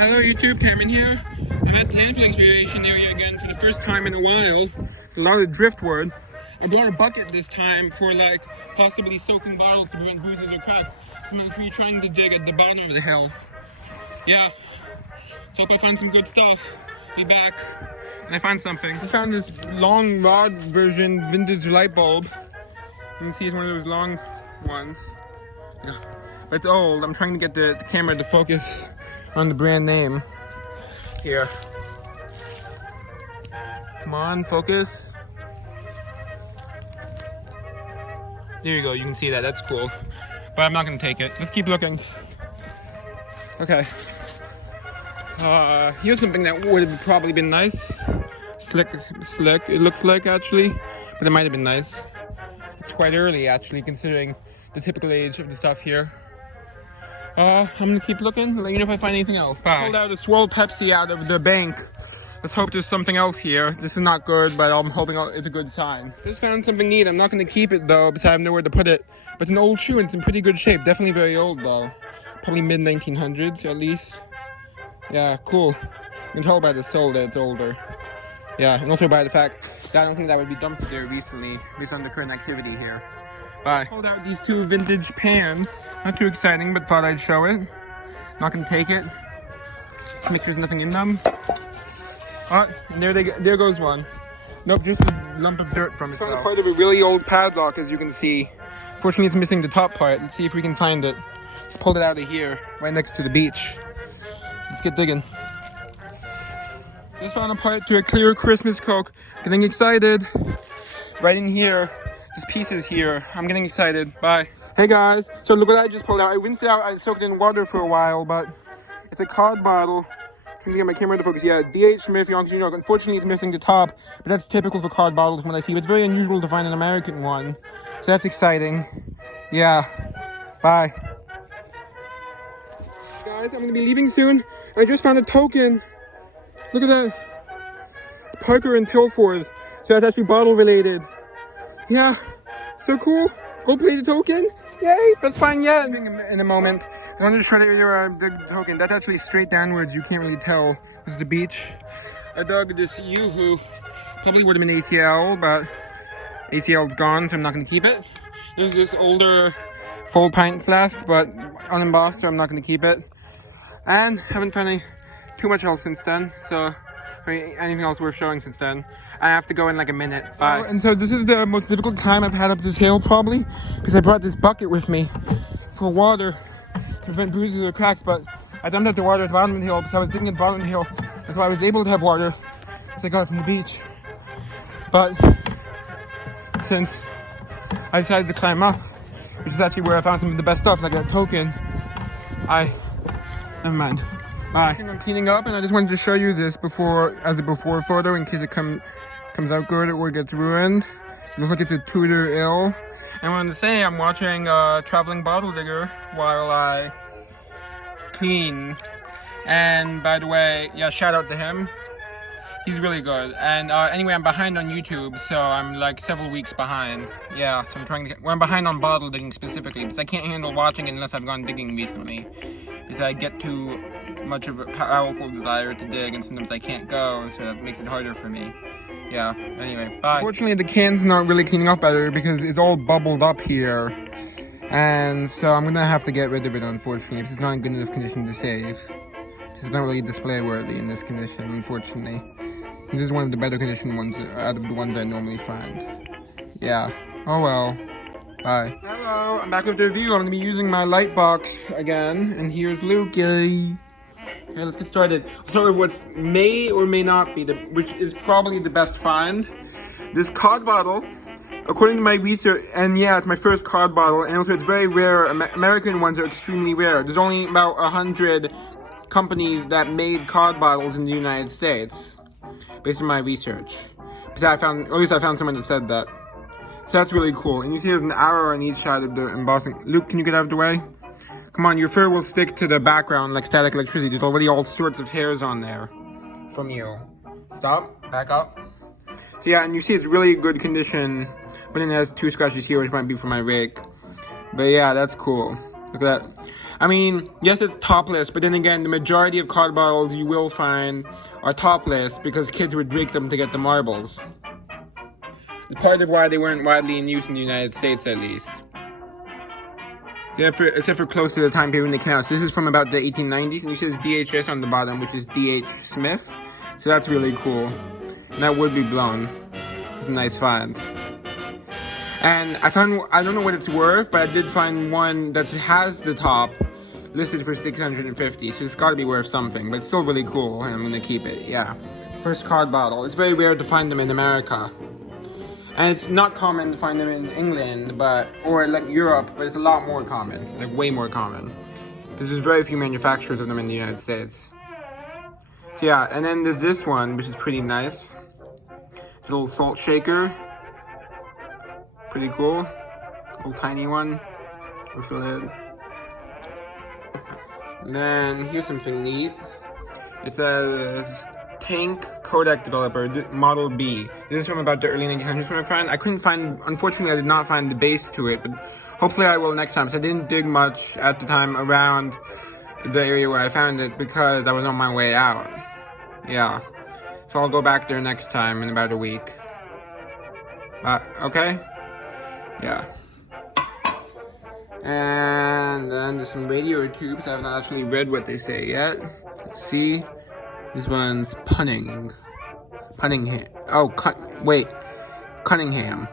Hello YouTube, Cameron here. I'm at the Landfill excavation area again for the first time in a while. It's a lot of driftwood. I brought a bucket this time for like possibly soaking bottles to prevent bruises or cracks. I'm going to be trying to dig at the bottom of the hill. Yeah, so hope I find some good stuff. Be back and I find something. I found this long rod version vintage light bulb. You can see it's one of those long ones. Yeah. But it's old. I'm trying to get the camera to focus on the brand name here. Come on, focus. There you go, you can see that, that's cool. But I'm not gonna take it. Let's keep looking. Okay. Here's something that would have probably been nice. Slick, it looks like actually, but it might have been nice. It's quite early actually, considering the typical age of the stuff here. I'm gonna keep looking, let you know if I find anything else. Bye. Pulled out a swirl Pepsi out of the bank. Let's hope there's something else here. This is not good, but I'm hoping it's a good sign. Just found something neat. I'm not gonna keep it though, because I have nowhere to put it. But it's an old shoe and it's in pretty good shape. Definitely very old though. Probably mid-1900s at least. Yeah, cool. You can tell by the sole that it's older. Yeah, and also by the fact that I don't think that would be dumped there recently, based on the current activity here. Bye. Pulled out these two vintage pans. Not too exciting, but thought I'd show it. Not gonna take it. Make sure there's nothing in them. Oh, and there goes one. Nope, just a lump of dirt from it. Found a part of a really old padlock, as you can see. Fortunately, it's missing the top part. Let's see if we can find it. Just pulled it out of here, right next to the beach. Let's get digging. Just found a part to a clear Christmas Coke. Getting excited. Right in here. There's pieces here. I'm getting excited. Bye. Hey guys, so look what I just pulled out. I rinsed it out, I soaked it in water for a while, but it's a cod bottle. Trying to get my camera to focus. Yeah, D.H. Smith, Yonkers, New York. Unfortunately, it's missing the top, but that's typical for cod bottles from what I see. But it's very unusual to find an American one, so that's exciting. Yeah, bye. Guys, I'm gonna be leaving soon. I just found a token. Look at that. It's Parker and Tilford, so that's actually bottle related. Yeah, so cool. Gold-plated token. Yay, let's find yet. In a moment. I wanted to try to dig the token. That's actually straight downwards. You can't really tell. This is the beach. I dug this Yoo-hoo. Probably would have been ACL, but ACL's gone, so I'm not going to keep it. There's this older full pint flask, but unembossed, so I'm not going to keep it. And haven't found too much else since then, so anything else worth showing since then. I have to go in like a minute. Bye. And so this is the most difficult time I've had up this hill probably, because I brought this bucket with me for water to prevent bruises or cracks, but I dumped out the water at the bottom of the hill because I was digging at the bottom of the hill. That's why I was able to have water because I got it from the beach. But since I decided to climb up, which is actually where I found some of the best stuff, like that token, never mind. Bye. I'm cleaning up and I just wanted to show you this as a before photo in case it comes out good or gets ruined. It looks like it's a Tudor ill. And I wanted to say I'm watching Traveling Bottle Digger while I clean. And by the way, yeah, shout out to him. He's really good. And anyway, I'm behind on YouTube, so I'm like several weeks behind. Yeah, so I'm behind on bottle digging specifically because I can't handle watching it unless I've gone digging recently. Because I get too much of a powerful desire to dig and sometimes I can't go, so that makes it harder for me. Yeah, anyway, bye. Unfortunately, the can's not really cleaning up better because it's all bubbled up here. And so I'm gonna have to get rid of it, unfortunately, because it's not in good enough condition to save. It's not really display worthy in this condition, unfortunately. This is one of the better conditioned ones out of the ones I normally find. Yeah, oh well. Bye. Hello, I'm back with the review. I'm gonna be using my light box again, and here's Lukey. Okay, let's get started. I'll start with what may or may not be, which is probably the best find. This cod bottle, according to my research, and yeah, it's my first cod bottle, and also it's very rare. American ones are extremely rare. There's only about 100 companies that made cod bottles in the United States, based on my research. Because at least I found someone that said that. So that's really cool. And you see there's an arrow on each side of the embossing. Luke, can you get out of the way? Come on, your fur will stick to the background like static electricity. There's already all sorts of hairs on there from you. Stop, back up. So yeah, and you see it's really good condition, but then it has 2 scratches here, which might be from my rake. But yeah, that's cool. Look at that. I mean, yes, it's topless, but then again, the majority of card bottles you will find are topless because kids would break them to get the marbles. It's part of why they weren't widely in use in the United States, at least. Yeah, except for close to the time period when they came out. So this is from about the 1890s, and it says DHS on the bottom, which is D.H. Smith. So that's really cool. And that would be blown. It's a nice find. And I don't know what it's worth, but I did find one that has the top listed for $650, so it's got to be worth something, but it's still really cool, and I'm going to keep it, yeah. First card bottle. It's very rare to find them in America. And it's not common to find them in England, or like Europe, but it's a lot more common, like way more common. Because there's very few manufacturers of them in the United States. So yeah, and then there's this one, which is pretty nice. It's a little salt shaker. Pretty cool. Little tiny one. Refill it. And then here's something neat. It says Tank Codec Developer Model B. This is from about the early 1900s from a friend. I couldn't find, unfortunately I did not find the base to it, but hopefully I will next time. So I didn't dig much at the time around the area where I found it because I was on my way out. Yeah. So I'll go back there next time in about a week. Okay? Yeah. And then there's some radio tubes. I have not actually read what they say yet. Let's see. This one's Cunningham. Oh, Cunningham.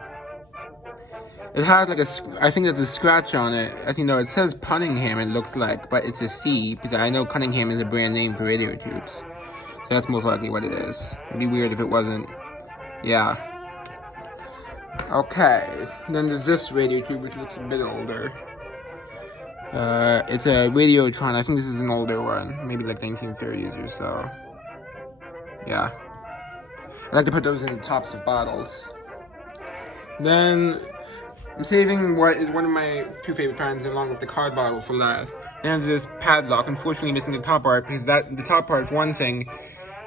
It has like I think there's a scratch on it. I think, no, it says Cunningham, it looks like, but it's a C, because I know Cunningham is a brand name for radio tubes. So that's most likely what it is. It'd be weird if it wasn't. Yeah. Okay. Then there's this radio tube, which looks a bit older. It's a Radiotron. I think this is an older one. Maybe like 1930s or so. Yeah. I like to put those in the tops of bottles. Then I'm saving what is one of my two favorite finds along with the card bottle for last. And this padlock, unfortunately missing the top part, because the top part is one thing.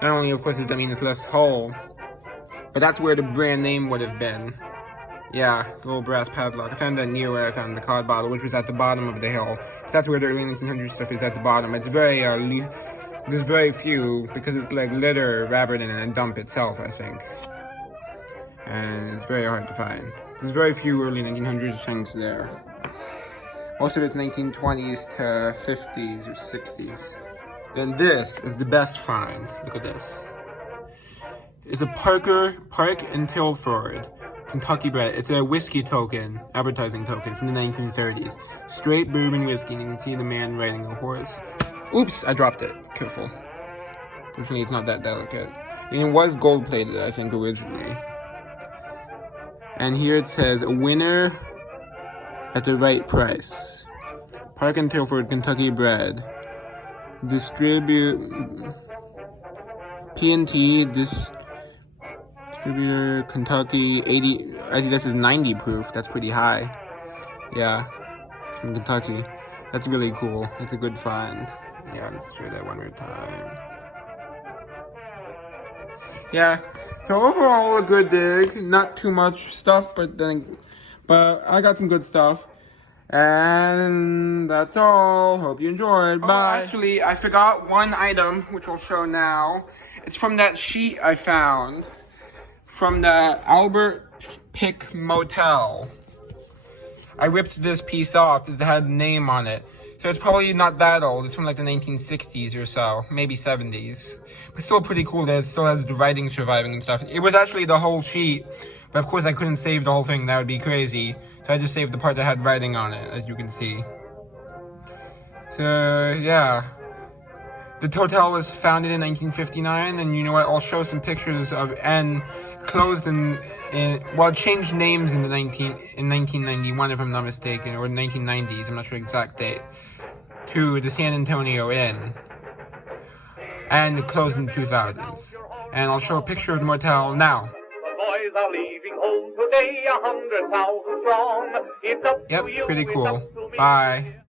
Not only, of course, does that mean it's less whole, but that's where the brand name would have been. Yeah, it's a little brass padlock. I found that near where I found the card bottle, which was at the bottom of the hill. So that's where the early 1900s stuff is, at the bottom. It's very, there's very few, because it's like litter rather than a dump itself, I think. And it's very hard to find. There's very few early 1900s things there. Most of it's 1920s to 50s or 60s. Then this is the best find. Look at this. It's a Park and Tilford Kentucky Bread. It's a whiskey token, advertising token from the 1930s. Straight bourbon whiskey, and you can see the man riding a horse. Oops, I dropped it. Careful. Fortunately, it's not that delicate. And it was gold-plated, I think, originally. And here it says, a winner at the right price. Park and Tilford Kentucky Bread. P&T distributor Kentucky 80. I think this is 90 proof. That's pretty high. Yeah, from Kentucky. That's really cool. It's a good find. Yeah, let's try that one more time. Yeah. So overall, a good dig. Not too much stuff, but I got some good stuff. And that's all. Hope you enjoyed. Bye. Actually, I forgot one item, which I'll show now. It's from that sheet I found from the Albert Pick Motel. I ripped this piece off because it had a name on it. So it's probably not that old. It's from like the 1960s or so, maybe 70s. But still pretty cool that it still has the writing surviving and stuff. It was actually the whole sheet, but of course I couldn't save the whole thing. That would be crazy. So I just saved the part that had writing on it, as you can see. So, yeah. The hotel was founded in 1959, and you know what? I'll show some pictures of, and closed well, it changed names in 1991, if I'm not mistaken, or the 1990s, I'm not sure the exact date, to the San Antonio Inn. And it closed in the 2000s. And I'll show a picture of the motel now. Boys are leaving home today, 100,000 strong. It's up Yep, to you, pretty it's cool. up to me. Bye.